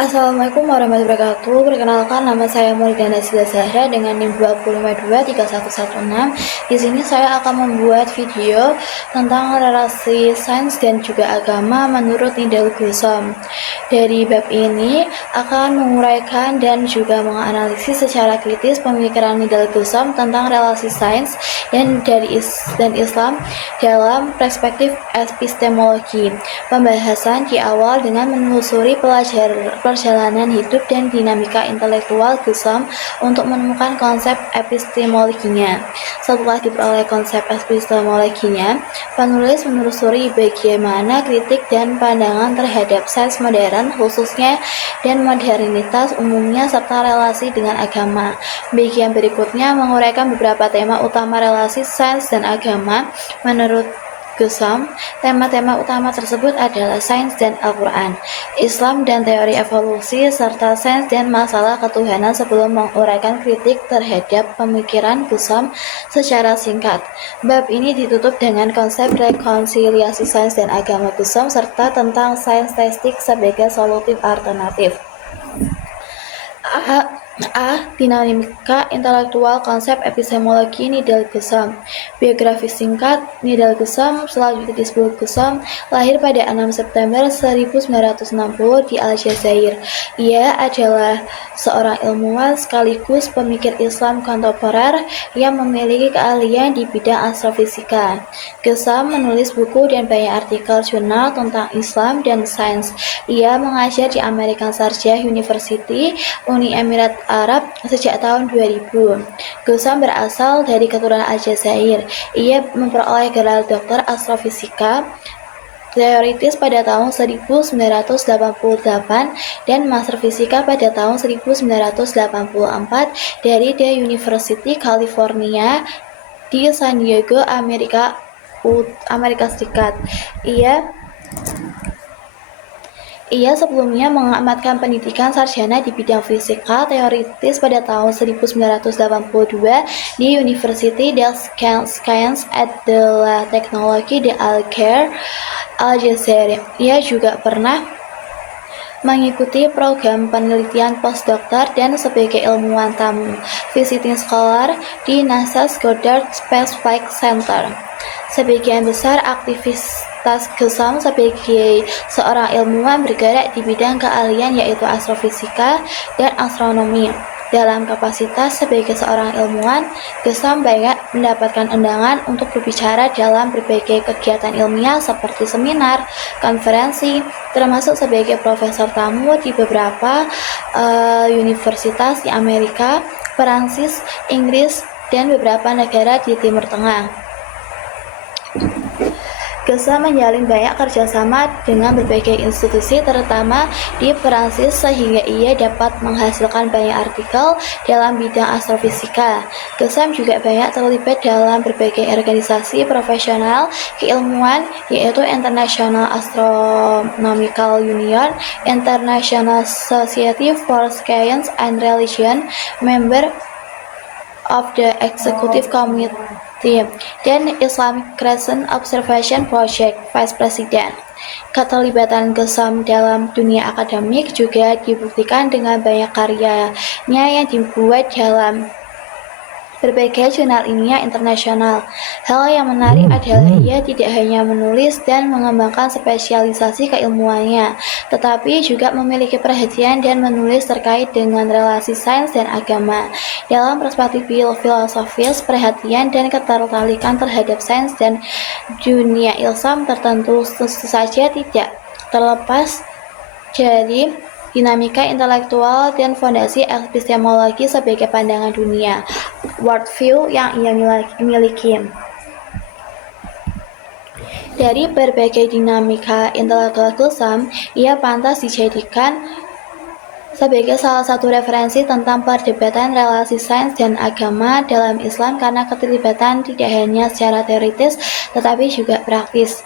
Assalamualaikum warahmatullahi wabarakatuh. Perkenalkan, nama saya Murdana Sila Zahra dengan NIM 2523116. Di sini saya akan membuat video tentang relasi sains dan juga agama menurut Nidal Gusom. Dari bab ini akan menguraikan dan juga menganalisis secara kritis pemikiran Nidal Gusom tentang relasi sains dan Islam dalam perspektif epistemologi. Pembahasan diawal dengan menelusuri perjalanan hidup dan dinamika intelektual Gusom untuk menemukan konsep epistemologinya. Setelah diperoleh konsep epistemologinya, penulis menelusuri bagaimana kritik dan pandangan terhadap sains modern khususnya dan modernitas umumnya serta relasi dengan agama. Bagian berikutnya menguraikan beberapa tema utama relasi sains dan agama menurut Gusom. Tema-tema utama tersebut adalah sains dan Al-Quran, Islam dan teori evolusi, serta sains dan masalah ketuhanan sebelum menguraikan kritik terhadap pemikiran Gusom secara singkat. Bab ini ditutup dengan konsep rekonsiliasi sains dan agama Gusom serta tentang sains teistik sebagai solutif alternatif. Dinamika intelektual konsep epistemologi Nidal Gusom. Biografi singkat Nidal Gusom, selanjutnya disebut Gusom, lahir pada 6 September 1960 di Aljazair. Ia adalah seorang ilmuwan sekaligus pemikir Islam kontemporer yang memiliki keahlian di bidang astrofisika. Gusom menulis buku dan banyak artikel jurnal tentang Islam dan sains. Ia mengajar di American Sharjah University, Uni Emirat Arab sejak tahun 2000. Gusom berasal dari keturunan Aljazair. Ia memperoleh gelar doktor astrofisika teoritis pada tahun 1988 dan master fisika pada tahun 1984 dari The University California di San Diego, Amerika Serikat. Ia sebelumnya mengamatkan pendidikan sarjana di bidang fisika teoritis pada tahun 1982 di University des Sciences et de la Technologie de Alger, Aljazair. Ia juga pernah mengikuti program penelitian postdoktor dan sebagai ilmuwan tamu visiting scholar di NASA's Goddard Space Flight Center. Sebagian besar aktivitas Gusom sebagai seorang ilmuwan bergerak di bidang keahlian yaitu astrofisika dan astronomi. Dalam kapasitas sebagai seorang ilmuwan, Gusom banyak mendapatkan undangan untuk berbicara dalam berbagai kegiatan ilmiah seperti seminar, konferensi, termasuk sebagai profesor tamu di beberapa universitas di Amerika, Perancis, Inggris, dan beberapa negara di Timur Tengah. Gusom menjalin banyak kerjasama dengan berbagai institusi, terutama di Perancis, sehingga ia dapat menghasilkan banyak artikel dalam bidang astrofisika. Gusom juga banyak terlibat dalam berbagai organisasi profesional keilmuan, yaitu International Astronomical Union, International Society for Science and Religion, member of the Executive Committee, dan Islamic Crescent Observation Project, Vice President. Keterlibatan Gusom dalam dunia akademik juga dibuktikan dengan banyak karyanya yang dibuat dalam berbagai jurnal ilmiah internasional. Hal yang menarik adalah ia tidak hanya menulis dan mengembangkan spesialisasi keilmuannya, tetapi juga memiliki perhatian dan menulis terkait dengan relasi sains dan agama. Dalam perspektif filosofis, perhatian dan ketertarikan terhadap sains dan dunia Islam tertentu saja tidak terlepas dari dinamika intelektual dan fondasi epistemologi sebagai pandangan dunia, worldview yang ia miliki. Dari berbagai dinamika intelektual Gusom, ia pantas dijadikan sebagai salah satu referensi tentang perdebatan relasi sains dan agama dalam Islam karena keterlibatan tidak hanya secara teoritis tetapi juga praktis.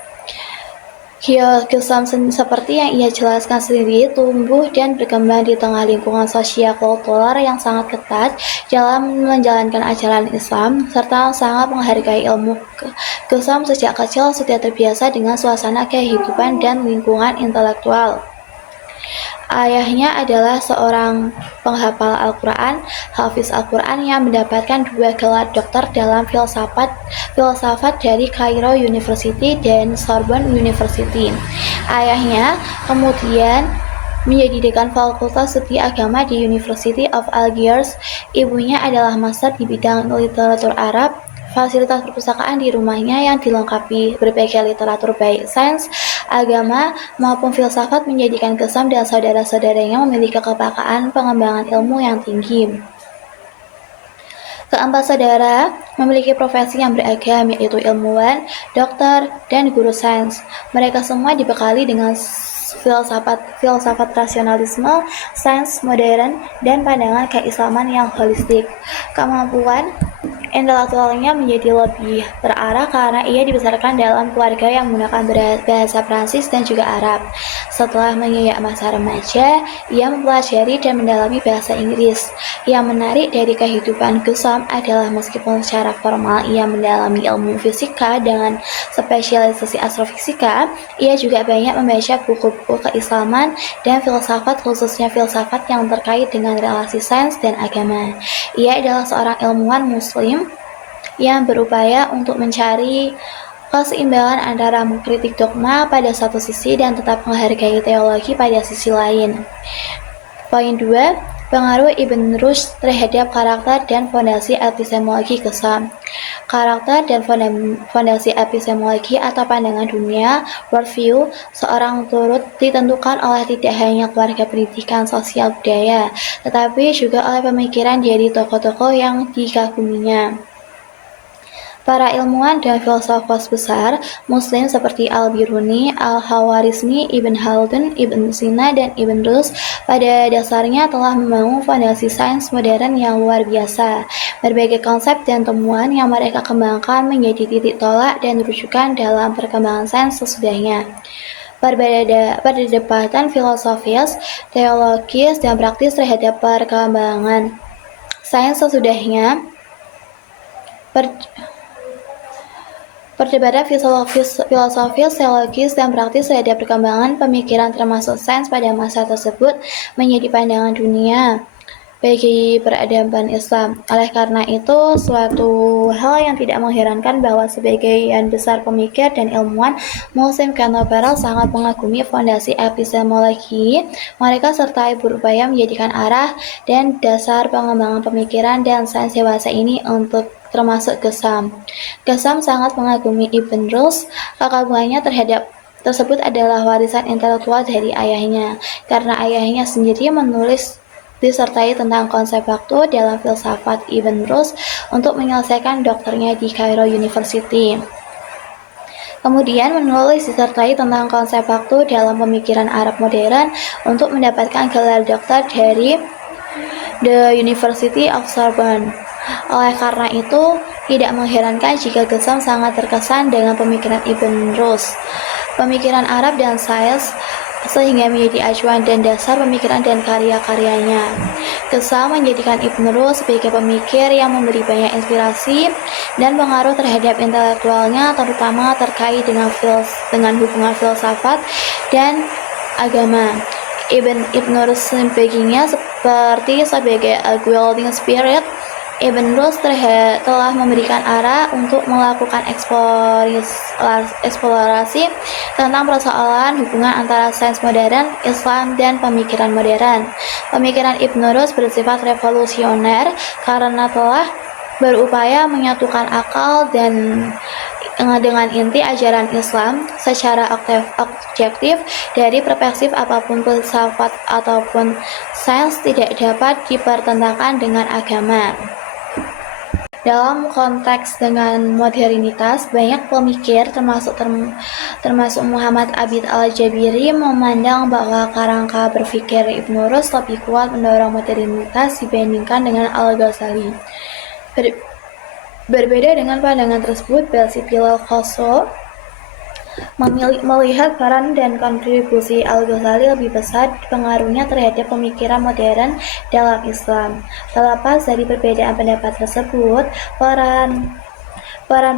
Gusom seperti yang ia jelaskan sendiri tumbuh dan berkembang di tengah lingkungan sosial kultural yang sangat ketat dalam menjalankan ajaran Islam serta sangat menghargai ilmu. Gusom sejak kecil sudah terbiasa dengan suasana kehidupan dan lingkungan intelektual. Ayahnya adalah seorang penghafal Al-Quran, hafiz Al-Quran yang mendapatkan 2 gelar doktor dalam filsafat dari Cairo University dan Sorbonne University. Ayahnya kemudian menjadi dekan Fakultas Studi Agama di University of Algiers. Ibunya adalah master di bidang literatur Arab. Fasilitas perpustakaan di rumahnya yang dilengkapi berbagai literatur baik sains, agama, maupun filsafat menjadikan Gesam dan saudara-saudaranya memiliki kepekaan pengembangan ilmu yang tinggi. Keempat saudara memiliki profesi yang beragam, yaitu ilmuwan, dokter, dan guru sains. Mereka semua dibekali dengan filsafat rasionalisme, sains modern, dan pandangan keislaman yang holistik. Kemampuan intelektualnya menjadi lebih terarah karena ia dibesarkan dalam keluarga yang menggunakan bahasa Prancis dan juga Arab. Setelah menginjak masa remaja, ia mempelajari dan mendalami bahasa Inggris. Yang menarik dari kehidupan Gesam adalah meskipun secara formal ia mendalami ilmu fisika dengan spesialisasi astrofisika, ia juga banyak membaca buku-buku keislaman dan filsafat, khususnya filsafat yang terkait dengan relasi sains dan agama. Ia adalah seorang ilmuwan Muslim yang berupaya untuk mencari keseimbangan antara mengkritik dogma pada satu sisi dan tetap menghargai teologi pada sisi lain. Poin 2. Pengaruh Ibn Rushd terhadap karakter dan fondasi epistemologi Gesam. Karakter dan fondasi epistemologi atau pandangan dunia, worldview, seorang turut ditentukan oleh tidak hanya keluarga, pendidikan, sosial, budaya, tetapi juga oleh pemikiran dari tokoh-tokoh yang dikaguminya. Para ilmuwan dan filsuf besar Muslim seperti Al-Biruni, Al-Khawarizmi, Ibn Khaldun, Ibn Sina, dan Ibn Rushd pada dasarnya telah membangun fondasi sains modern yang luar biasa. Berbagai konsep dan temuan yang mereka kembangkan menjadi titik tolak dan rujukan dalam perkembangan sains sesudahnya. Perdebatan filosofis, teologis, dan praktis terhadap perkembangan sains sesudahnya. Perdebatan filosofis, teologis, dan praktis terhadap perkembangan pemikiran termasuk sains pada masa tersebut menjadi pandangan dunia bagi peradaban Islam. Oleh karena itu, suatu hal yang tidak mengherankan bahwa sebagian besar pemikir dan ilmuwan Muslim kontemporer sangat mengagumi fondasi epistemologi mereka serta berupaya menjadikan arah dan dasar pengembangan pemikiran dan sains dewasa ini untuk termasuk Gesam. Gesam sangat mengagumi Ibn Rushd. Kekagumannya terhadap tersebut adalah warisan intelektual dari ayahnya, karena ayahnya sendiri menulis disertai tentang konsep waktu dalam filsafat Ibn Rushd untuk menyelesaikan doktornya di Cairo University. Kemudian menulis disertai tentang konsep waktu dalam pemikiran Arab modern untuk mendapatkan gelar doktor dari The University of Sorbonne. Oleh karena itu, tidak mengherankan jika Gesam sangat terkesan dengan pemikiran Ibn Rushd, pemikiran Arab dan sains, sehingga menjadi acuan dan dasar pemikiran dan karya-karyanya. Gesam menjadikan Ibn Rushd sebagai pemikir yang memberi banyak inspirasi dan pengaruh terhadap intelektualnya, terutama terkait dengan hubungan filsafat dan agama. Ibn Rushd baginya sebagai a guiding spirit. Ibn Rushd telah memberikan arah untuk melakukan eksplorasi tentang persoalan hubungan antara sains modern, Islam, dan pemikiran modern. Pemikiran Ibn Rushd bersifat revolusioner karena telah berupaya menyatukan akal dengan inti ajaran Islam secara objektif dari perspektif apapun filsafat ataupun sains tidak dapat dipertentangkan dengan agama. Dalam konteks dengan modernitas, banyak pemikir termasuk Muhammad Abid al-Jabiri memandang bahwa kerangka berpikir Ibn Rushd lebih kuat mendorong modernitas dibandingkan dengan Al-Ghazali. Berbeda dengan pandangan tersebut, Belsi Pilal-Khoso melihat peran dan kontribusi Al-Ghazali lebih besar pengaruhnya terhadap pemikiran modern dalam Islam. Terlepas dari perbedaan pendapat tersebut, peran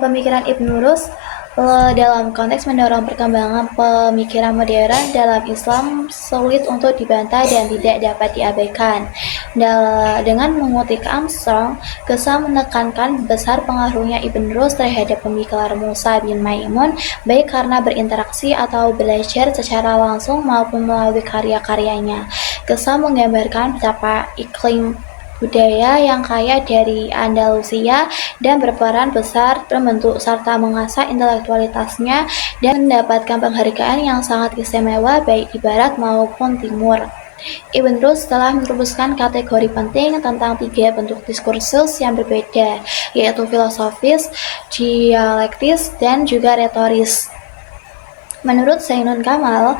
pemikiran Ibn Rushd Dalam konteks mendorong perkembangan pemikiran modern dalam Islam sulit untuk dibantah dan tidak dapat diabaikan. Dengan mengutip Armstrong, Gesam menekankan besar pengaruhnya Ibn Rus terhadap pemikiran Musa bin Maimun, baik karena berinteraksi atau belajar secara langsung maupun melalui karya-karyanya. Gesam menggambarkan betapa iklim budaya yang kaya dari Andalusia dan berperan besar membentuk serta mengasah intelektualitasnya dan mendapatkan penghargaan yang sangat istimewa baik di barat maupun timur. Ibn Rus telah merumuskan kategori penting tentang 3 bentuk diskursus yang berbeda, yaitu filosofis, dialektis, dan juga retoris. Menurut Zainul Kamal,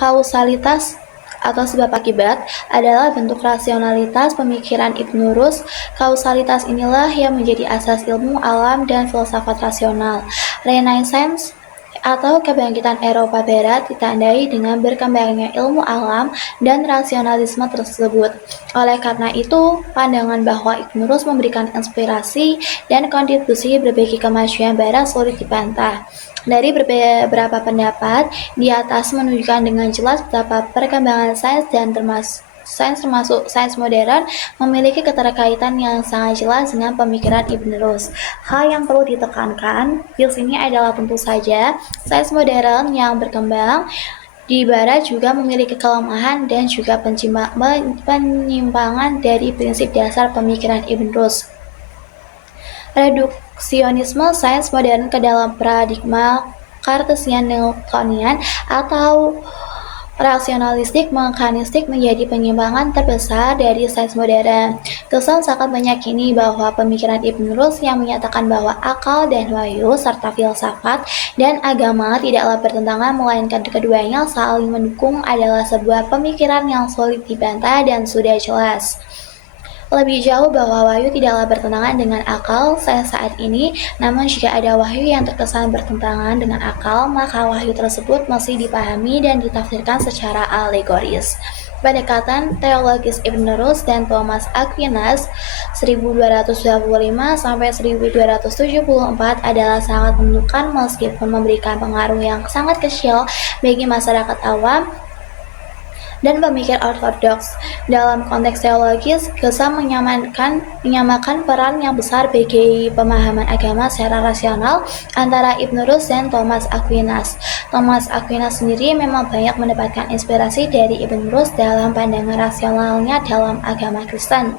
kausalitas atau sebab akibat adalah bentuk rasionalitas pemikiran Ibn Rus. Kausalitas inilah yang menjadi asas ilmu alam dan filsafat rasional. Renaissance atau kebangkitan Eropa Barat ditandai dengan berkembangnya ilmu alam dan rasionalisme tersebut. Oleh karena itu, pandangan bahwa Ibn Rus memberikan inspirasi dan kontribusi berbagai kemajuan Barat sulit dibantah. Dari beberapa pendapat di atas menunjukkan dengan jelas betapa perkembangan sains termasuk sains modern memiliki keterkaitan yang sangat jelas dengan pemikiran Ibn Rus. Hal yang perlu ditekankan di sini adalah tentu saja sains modern yang berkembang di barat juga memiliki kelemahan dan juga penyimpangan dari prinsip dasar pemikiran Ibn Rus. Reduksionisme sains modern ke dalam paradigma Cartesian Newtonian atau rasionalistik mekanistik menjadi penyimpangan terbesar dari sains modern. Gesam sangat meyakini bahwa pemikiran Ibn Rus yang menyatakan bahwa akal dan wahyu serta filsafat dan agama tidaklah bertentangan melainkan keduanya saling mendukung adalah sebuah pemikiran yang sulit dibantah dan sudah jelas. Lebih jauh bahwa wahyu tidaklah bertentangan dengan akal saat ini, namun jika ada wahyu yang terkesan bertentangan dengan akal, maka wahyu tersebut mesti dipahami dan ditafsirkan secara alegoris. Pendekatan teologis Ibn Rus dan Thomas Aquinas 1225–1274 adalah sangat menentukan meskipun memberikan pengaruh yang sangat kecil bagi masyarakat awam dan pemikir ortodoks. Dalam konteks teologis, Gesam menyamakan peran yang besar bagi pemahaman agama secara rasional antara Ibn Rus dan Thomas Aquinas. Thomas Aquinas sendiri memang banyak mendapatkan inspirasi dari Ibn Rus dalam pandangan rasionalnya dalam agama Kristen.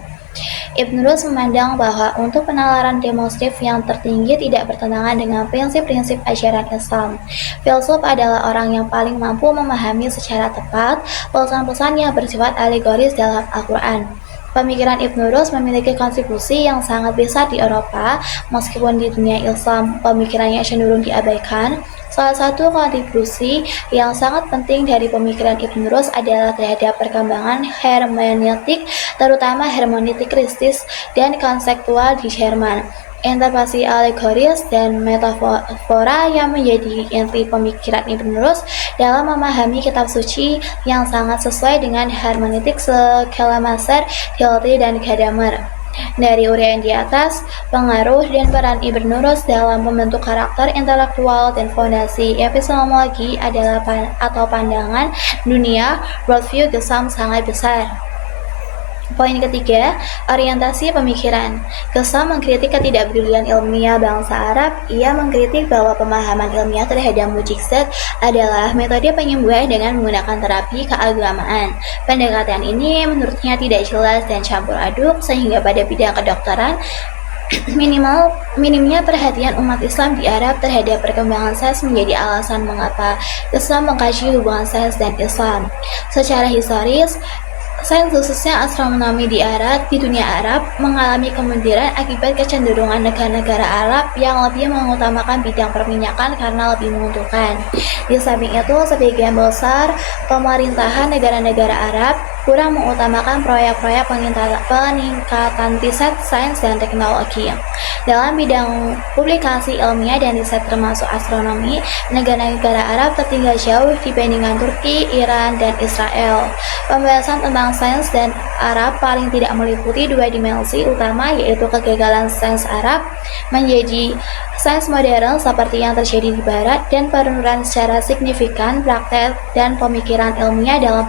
Ibn Rus memandang bahwa untuk penalaran demonstratif yang tertinggi tidak bertentangan dengan prinsip-prinsip ajaran Islam. Filsuf adalah orang yang paling mampu memahami secara tepat pesan-pesan yang bersifat alegoris dalam Al-Quran. Pemikiran Ibn Rus memiliki kontribusi yang sangat besar di Eropa, meskipun di dunia Islam pemikirannya cenderung diabaikan. Salah satu kontribusi yang sangat penting dari pemikiran Ibn Rus adalah terhadap perkembangan hermeneutik, terutama hermeneutik kristis dan konseptual di Jerman. Interpretasi alegoris dan metafora yang menjadi inti pemikiran Ibn Rus dalam memahami kitab suci yang sangat sesuai dengan hermeneutik Schleiermacher, Hilty, dan Gadamer. Dari uraian di atas, pengaruh dan peran Ibn Rus dalam membentuk karakter intelektual dan fondasi epistemologi adalah atau pandangan dunia worldview Gesam sangat besar. Poin ketiga, orientasi pemikiran. Gesam mengkritik ketidakpedulian ilmiah bangsa Arab. Ia mengkritik bahwa pemahaman ilmiah terhadap mukjizat adalah metode penyembuhan dengan menggunakan terapi keagamaan. Pendekatan ini menurutnya tidak jelas dan campur aduk, sehingga pada bidang kedokteran minimnya perhatian umat Islam di Arab terhadap perkembangan sains menjadi alasan mengapa Gesam mengkaji hubungan sains dan Islam. Secara historis, sains khususnya astronomi di dunia Arab mengalami kemunduran akibat kecenderungan negara-negara Arab yang lebih mengutamakan bidang perminyakan karena lebih menguntungkan. Di samping itu, sebagian besar pemerintahan negara-negara Arab kurang mengutamakan proyek-proyek peningkatan riset sains dan teknologi. Dalam bidang publikasi ilmiah dan riset termasuk astronomi, negara-negara Arab tertinggal jauh dibandingkan Turki, Iran, dan Israel. Pembahasan tentang sains dan Arab paling tidak meliputi dua dimensi utama, yaitu kegagalan sains Arab menjadi sains modern seperti yang terjadi di Barat dan penurunan secara signifikan praktek dan pemikiran ilmiah dalam